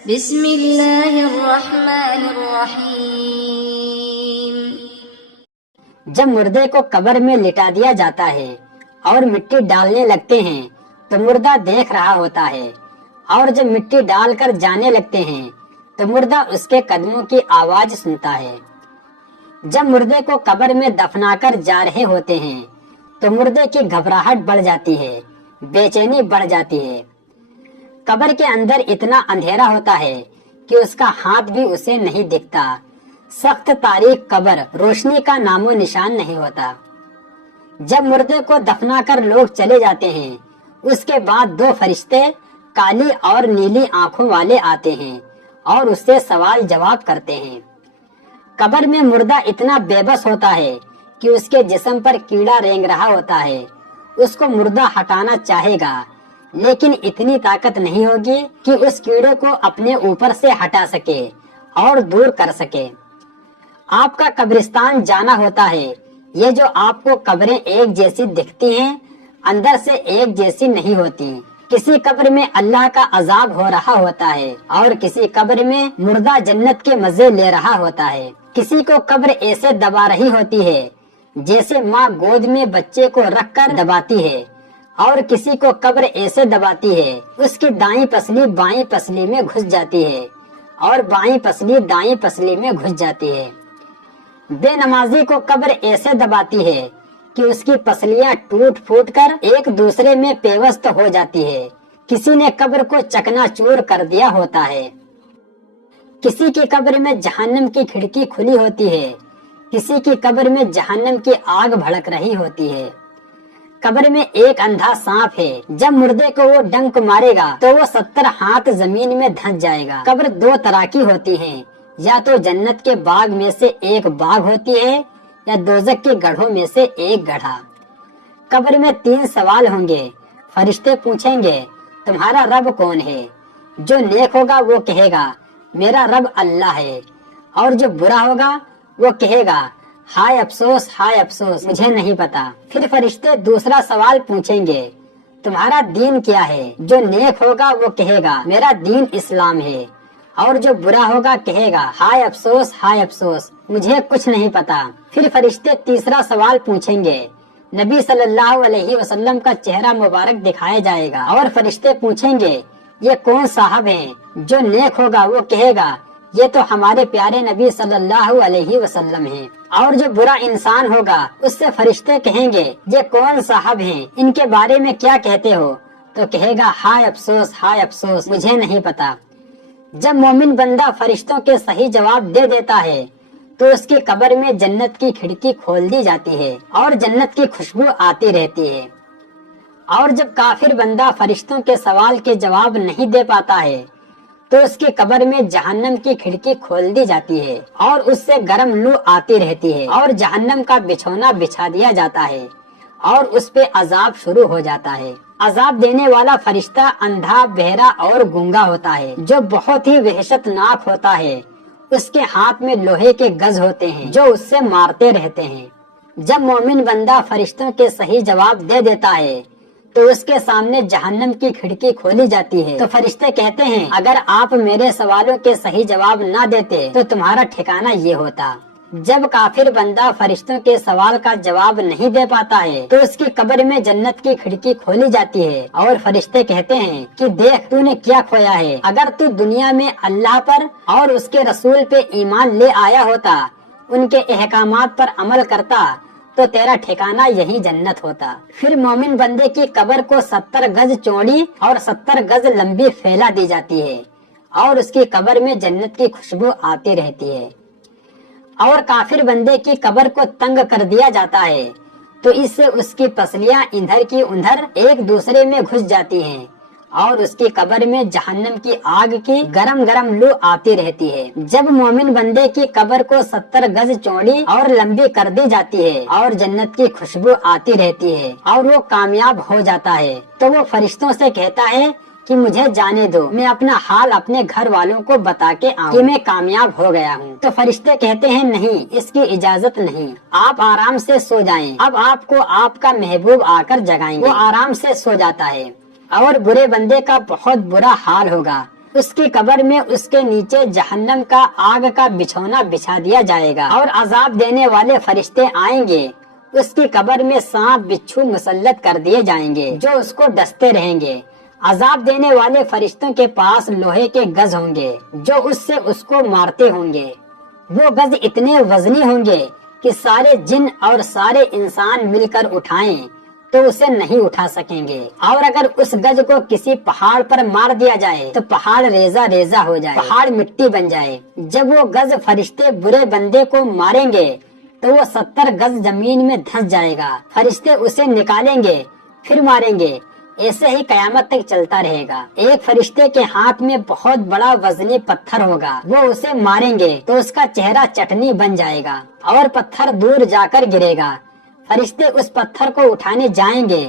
بسم اللہ الرحمن الرحیم۔ جب مردے کو قبر میں لٹا دیا جاتا ہے اور مٹی ڈالنے لگتے ہیں تو مردہ دیکھ رہا ہوتا ہے، اور جب مٹی ڈال کر جانے لگتے ہیں تو مردہ اس کے قدموں کی آواز سنتا ہے۔ جب مردے کو قبر میں دفنا کر جا رہے ہوتے ہیں تو مردے کی گھبراہٹ بڑھ جاتی ہے، بے چینی بڑھ جاتی ہے۔ قبر کے اندر اتنا اندھیرا ہوتا ہے کہ اس کا ہاتھ بھی اسے نہیں دکھتا۔ سخت تاریک قبر، روشنی کا نام و نشان نہیں ہوتا۔ جب مردے کو دفنا کر لوگ چلے جاتے ہیں، اس کے بعد دو فرشتے کالی اور نیلی آنکھوں والے آتے ہیں اور اس سے سوال جواب کرتے ہیں۔ قبر میں مردہ اتنا بے بس ہوتا ہے کہ اس کے جسم پر کیڑا رینگ رہا ہوتا ہے۔ اس کو مردہ ہٹانا چاہے گا، لیکن اتنی طاقت نہیں ہوگی کہ اس کیڑے کو اپنے اوپر سے ہٹا سکے اور دور کر سکے۔ آپ کا قبرستان جانا ہوتا ہے۔ یہ جو آپ کو قبریں ایک جیسی دکھتی ہیں، اندر سے ایک جیسی نہیں ہوتی۔ کسی قبر میں اللہ کا عذاب ہو رہا ہوتا ہے اور کسی قبر میں مردہ جنت کے مزے لے رہا ہوتا ہے۔ کسی کو قبر ایسے دبا رہی ہوتی ہے جیسے ماں گود میں بچے کو رکھ کر دباتی ہے، اور کسی کو قبر ایسے دباتی ہے اس کی دائیں پسلی بائیں پسلی میں گھس جاتی ہے اور بائیں پسلی دائیں پسلی میں گھس جاتی ہے۔ بے نمازی کو قبر ایسے دباتی ہے کہ اس کی پسلیاں ٹوٹ پھوٹ کر ایک دوسرے میں پیوست ہو جاتی ہے۔ کسی نے قبر کو چکنا چور کر دیا ہوتا ہے۔ کسی کی قبر میں جہنم کی کھڑکی کھلی ہوتی ہے، کسی کی قبر میں جہنم کی آگ بھڑک رہی ہوتی ہے۔ قبر میں ایک اندھا سانپ ہے، جب مردے کو وہ ڈنک مارے گا تو وہ 70 ہاتھ زمین میں دھنس جائے گا۔ قبر دو طرح کی ہوتی ہے، یا تو جنت کے باغ میں سے ایک باغ ہوتی ہے یا دوزخ کے گڑھوں میں سے ایک گڑھا۔ قبر میں 3 سوال ہوں گے۔ فرشتے پوچھیں گے تمہارا رب کون ہے؟ جو نیک ہوگا وہ کہے گا میرا رب اللہ ہے، اور جو برا ہوگا وہ کہے گا ہائے افسوس ہائے افسوس، مجھے نہیں پتا۔ پھر فرشتے دوسرا سوال پوچھیں گے تمہارا دین کیا ہے؟ جو نیک ہوگا وہ کہے گا میرا دین اسلام ہے، اور جو برا ہوگا کہے گا ہائے افسوس ہائے افسوس، مجھے کچھ نہیں پتا۔ پھر فرشتے تیسرا سوال پوچھیں گے۔ نبی صلی اللہ علیہ وسلم کا چہرہ مبارک دکھایا جائے گا اور فرشتے پوچھیں گے یہ کون صاحب ہیں؟ جو نیک ہوگا وہ کہے گا یہ تو ہمارے پیارے نبی صلی اللہ علیہ وسلم ہیں، اور جو برا انسان ہوگا اس سے فرشتے کہیں گے یہ کون صاحب ہیں، ان کے بارے میں کیا کہتے ہو؟ تو کہے گا ہائے افسوس ہائے افسوس، مجھے نہیں پتا۔ جب مومن بندہ فرشتوں کے صحیح جواب دے دیتا ہے تو اس کی قبر میں جنت کی کھڑکی کھول دی جاتی ہے اور جنت کی خوشبو آتی رہتی ہے۔ اور جب کافر بندہ فرشتوں کے سوال کے جواب نہیں دے پاتا ہے تو اس کی قبر میں جہنم کی کھڑکی کھول دی جاتی ہے اور اس سے گرم لو آتی رہتی ہے اور جہنم کا بچھونا بچھا دیا جاتا ہے اور اس پہ عذاب شروع ہو جاتا ہے۔ عذاب دینے والا فرشتہ اندھا، بہرا اور گونگا ہوتا ہے جو بہت ہی وحشت ناک ہوتا ہے۔ اس کے ہاتھ میں لوہے کے گز ہوتے ہیں جو اس سے مارتے رہتے ہیں۔ جب مومن بندہ فرشتوں کے صحیح جواب دے دیتا ہے تو اس کے سامنے جہنم کی کھڑکی کھولی جاتی ہے تو فرشتے کہتے ہیں اگر آپ میرے سوالوں کے صحیح جواب نہ دیتے تو تمہارا ٹھکانہ یہ ہوتا۔ جب کافر بندہ فرشتوں کے سوال کا جواب نہیں دے پاتا ہے تو اس کی قبر میں جنت کی کھڑکی کھولی جاتی ہے اور فرشتے کہتے ہیں کہ دیکھ تو نے کیا کھویا ہے، اگر تو دنیا میں اللہ پر اور اس کے رسول پہ ایمان لے آیا ہوتا، ان کے احکامات پر عمل کرتا تو تیرا ٹھکانہ یہی جنت ہوتا۔ پھر مومن بندے کی قبر کو 70 گز چوڑی اور 70 گز لمبی پھیلا دی جاتی ہے اور اس کی قبر میں جنت کی خوشبو آتی رہتی ہے۔ اور کافر بندے کی قبر کو تنگ کر دیا جاتا ہے تو اس سے اس کی پسلیاں ادھر کی ادھر ایک دوسرے میں گھس جاتی ہیں اور اس کی قبر میں جہنم کی آگ کی گرم گرم لو آتی رہتی ہے۔ جب مومن بندے کی قبر کو 70 گز چوڑی اور لمبی کر دی جاتی ہے اور جنت کی خوشبو آتی رہتی ہے اور وہ کامیاب ہو جاتا ہے تو وہ فرشتوں سے کہتا ہے کہ مجھے جانے دو، میں اپنا حال اپنے گھر والوں کو بتا کے آؤں کہ میں کامیاب ہو گیا ہوں۔ تو فرشتے کہتے ہیں نہیں، اس کی اجازت نہیں، آپ آرام سے سو جائیں، اب آپ کو آپ کا محبوب آ کر جگائیں گے۔ وہ آرام سے سو جاتا ہے اور برے بندے کا بہت برا حال ہوگا۔ اس کی قبر میں اس کے نیچے جہنم کا آگ کا بچھونا بچھا دیا جائے گا اور عذاب دینے والے فرشتے آئیں گے، اس کی قبر میں سانپ بچھو مسلط کر دیے جائیں گے جو اس کو ڈستے رہیں گے۔ عذاب دینے والے فرشتوں کے پاس لوہے کے گز ہوں گے جو اس سے اس کو مارتے ہوں گے۔ وہ گز اتنے وزنی ہوں گے کہ سارے جن اور سارے انسان مل کر اٹھائیں تو اسے نہیں اٹھا سکیں گے، اور اگر اس گز کو کسی پہاڑ پر مار دیا جائے تو پہاڑ ریزہ ریزہ ہو جائے، پہاڑ مٹی بن جائے۔ جب وہ گز فرشتے برے بندے کو ماریں گے تو وہ 70 گز زمین میں دھنس جائے گا، فرشتے اسے نکالیں گے پھر ماریں گے، ایسے ہی قیامت تک چلتا رہے گا۔ ایک فرشتے کے ہاتھ میں بہت بڑا وزنی پتھر ہوگا، وہ اسے ماریں گے تو اس کا چہرہ چٹنی بن جائے گا اور پتھر دور جا کر گرے گا۔ فرشتے اس پتھر کو اٹھانے جائیں گے،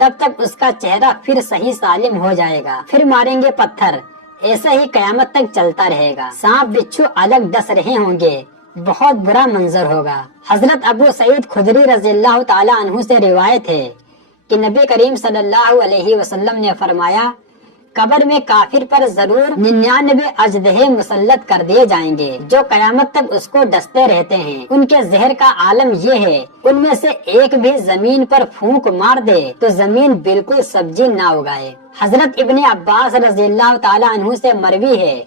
تب تک اس کا چہرہ پھر صحیح سالم ہو جائے گا، پھر ماریں گے پتھر، ایسا ہی قیامت تک چلتا رہے گا۔ سانپ بچھو الگ ڈس رہے ہوں گے، بہت برا منظر ہوگا۔ حضرت ابو سعید خدری رضی اللہ تعالی عنہ سے روایت ہے کہ نبی کریم صلی اللہ علیہ وسلم نے فرمایا، قبر میں کافر پر ضرور 99 اژدہے مسلط کر دیے جائیں گے جو قیامت تک اس کو ڈستے رہتے ہیں۔ ان کے زہر کا عالم یہ ہے، ان میں سے ایک بھی زمین پر پھونک مار دے تو زمین بالکل سبزی نہ اگائے۔ حضرت ابن عباس رضی اللہ تعالی عنہ سے مروی ہے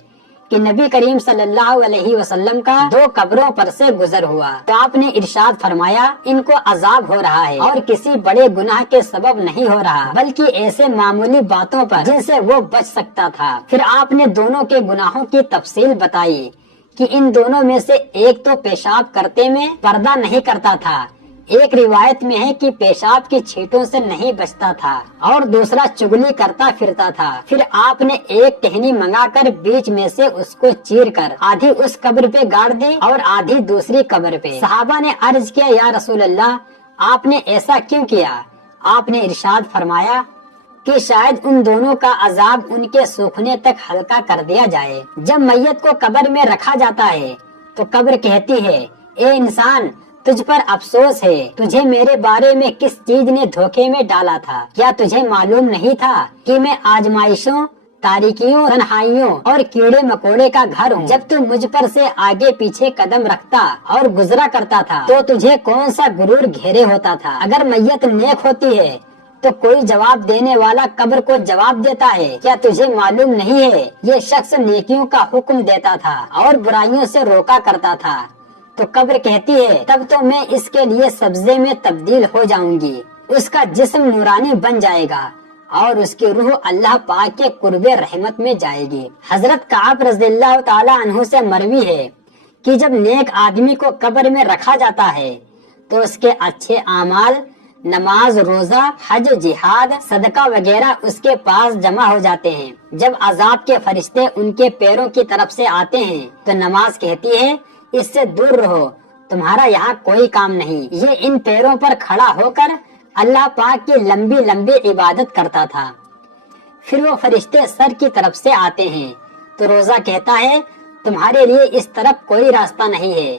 کہ نبی کریم صلی اللہ علیہ وسلم کا 2 قبروں پر سے گزر ہوا تو آپ نے ارشاد فرمایا، ان کو عذاب ہو رہا ہے اور کسی بڑے گناہ کے سبب نہیں ہو رہا بلکہ ایسے معمولی باتوں پر جن سے وہ بچ سکتا تھا۔ پھر آپ نے دونوں کے گناہوں کی تفصیل بتائی کہ ان دونوں میں سے ایک تو پیشاب کرتے میں پردہ نہیں کرتا تھا، ایک روایت میں ہے کہ پیشاب کی چھینٹوں سے نہیں بچتا تھا اور دوسرا چگلی کرتا پھرتا تھا۔ پھر آپ نے ایک ٹہنی منگا کر بیچ میں سے اس کو چیر کر آدھی اس قبر پہ گاڑ دی اور آدھی دوسری قبر پہ۔ صحابہ نے عرض کیا، یا رسول اللہ، آپ نے ایسا کیوں کیا؟ آپ نے ارشاد فرمایا کہ شاید ان دونوں کا عذاب ان کے سوکھنے تک ہلکا کر دیا جائے۔ جب میت کو قبر میں رکھا جاتا ہے تو قبر کہتی ہے، اے انسان، تجھ پر افسوس ہے، تجھے میرے بارے میں کس چیز نے دھوکے میں ڈالا تھا؟ کیا تجھے معلوم نہیں تھا کہ میں آزمائشوں، تاریکیوں، تنہائیوں اور کیڑے مکوڑے کا گھر ہوں؟ جب تو مجھ پر سے آگے پیچھے قدم رکھتا اور گزرا کرتا تھا تو تجھے کون سا غرور گھیرے ہوتا تھا؟ اگر میت نیک ہوتی ہے تو کوئی جواب دینے والا قبر کو جواب دیتا ہے، کیا تجھے معلوم نہیں ہے یہ شخص نیکیوں کا حکم دیتا تھا اور برائیوں سے روکا کرتا تھا؟ تو قبر کہتی ہے، تب تو میں اس کے لیے سبزے میں تبدیل ہو جاؤں گی، اس کا جسم نورانی بن جائے گا اور اس کی روح اللہ پاک کے قرب رحمت میں جائے گی۔ حضرت کعب رضی اللہ تعالی عنہ سے مروی ہے کہ جب نیک آدمی کو قبر میں رکھا جاتا ہے تو اس کے اچھے اعمال، نماز، روزہ، حج، جہاد، صدقہ وغیرہ اس کے پاس جمع ہو جاتے ہیں۔ جب عذاب کے فرشتے ان کے پیروں کی طرف سے آتے ہیں تو نماز کہتی ہے، اس سے دور رہو، تمہارا یہاں کوئی کام نہیں۔ یہ ان پیروں پر کھڑا ہو کر اللہ پاک کی لمبی لمبی عبادت کرتا تھا۔ پھر وہ فرشتے سر کی طرف سے آتے ہیں تو روزہ کہتا ہے، تمہارے لیے اس طرف کوئی راستہ نہیں ہے،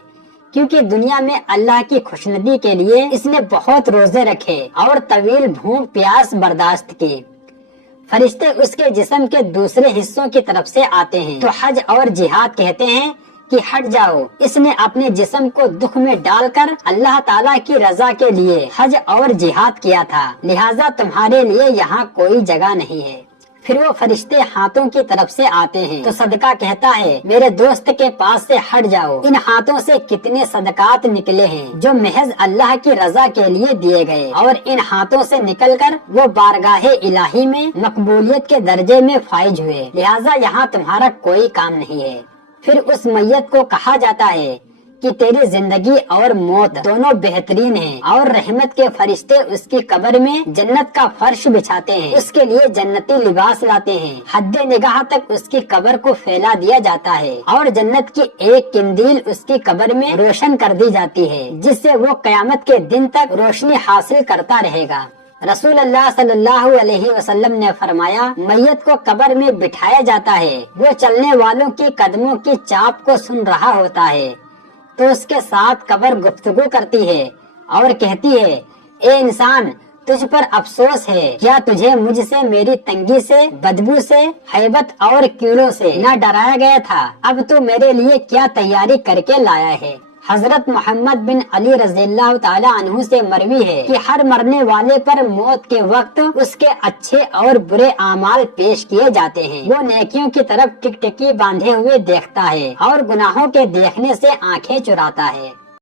کیونکہ دنیا میں اللہ کی خوشنودی کے لیے اس نے بہت روزے رکھے اور طویل بھوک پیاس برداشت کی۔ فرشتے اس کے جسم کے دوسرے حصوں کی طرف سے آتے ہیں تو حج اور جہاد کہتے ہیں کہ ہٹ جاؤ، اس نے اپنے جسم کو دکھ میں ڈال کر اللہ تعالیٰ کی رضا کے لیے حج اور جہاد کیا تھا، لہٰذا تمہارے لیے یہاں کوئی جگہ نہیں ہے۔ پھر وہ فرشتے ہاتھوں کی طرف سے آتے ہیں تو صدقہ کہتا ہے، میرے دوست کے پاس سے ہٹ جاؤ، ان ہاتھوں سے کتنے صدقات نکلے ہیں جو محض اللہ کی رضا کے لیے دیے گئے، اور ان ہاتھوں سے نکل کر وہ بارگاہ الہی میں مقبولیت کے درجے میں فائز ہوئے، لہٰذا یہاں تمہارا کوئی کام نہیں ہے۔ پھر اس میت کو کہا جاتا ہے کہ تیری زندگی اور موت دونوں بہترین ہیں، اور رحمت کے فرشتے اس کی قبر میں جنت کا فرش بچھاتے ہیں، اس کے لیے جنتی لباس لاتے ہیں، حد نگاہ تک اس کی قبر کو پھیلا دیا جاتا ہے، اور جنت کی ایک قندیل اس کی قبر میں روشن کر دی جاتی ہے، جس سے وہ قیامت کے دن تک روشنی حاصل کرتا رہے گا۔ رسول اللہ صلی اللہ علیہ وسلم نے فرمایا، میت کو قبر میں بٹھایا جاتا ہے، وہ چلنے والوں کی قدموں کی چاپ کو سن رہا ہوتا ہے تو اس کے ساتھ قبر گفتگو کرتی ہے اور کہتی ہے، اے انسان، تجھ پر افسوس ہے، کیا تجھے مجھ سے میری تنگی سے، بدبو سے، ہیبت اور کیڑوں سے نہ ڈرایا گیا تھا؟ اب تو میرے لیے کیا تیاری کر کے لایا ہے؟ حضرت محمد بن علی رضی اللہ تعالی عنہ سے مروی ہے کہ ہر مرنے والے پر موت کے وقت اس کے اچھے اور برے اعمال پیش کیے جاتے ہیں۔ وہ نیکیوں کی طرف ٹکٹکی باندھے ہوئے دیکھتا ہے اور گناہوں کے دیکھنے سے آنکھیں چراتا ہے۔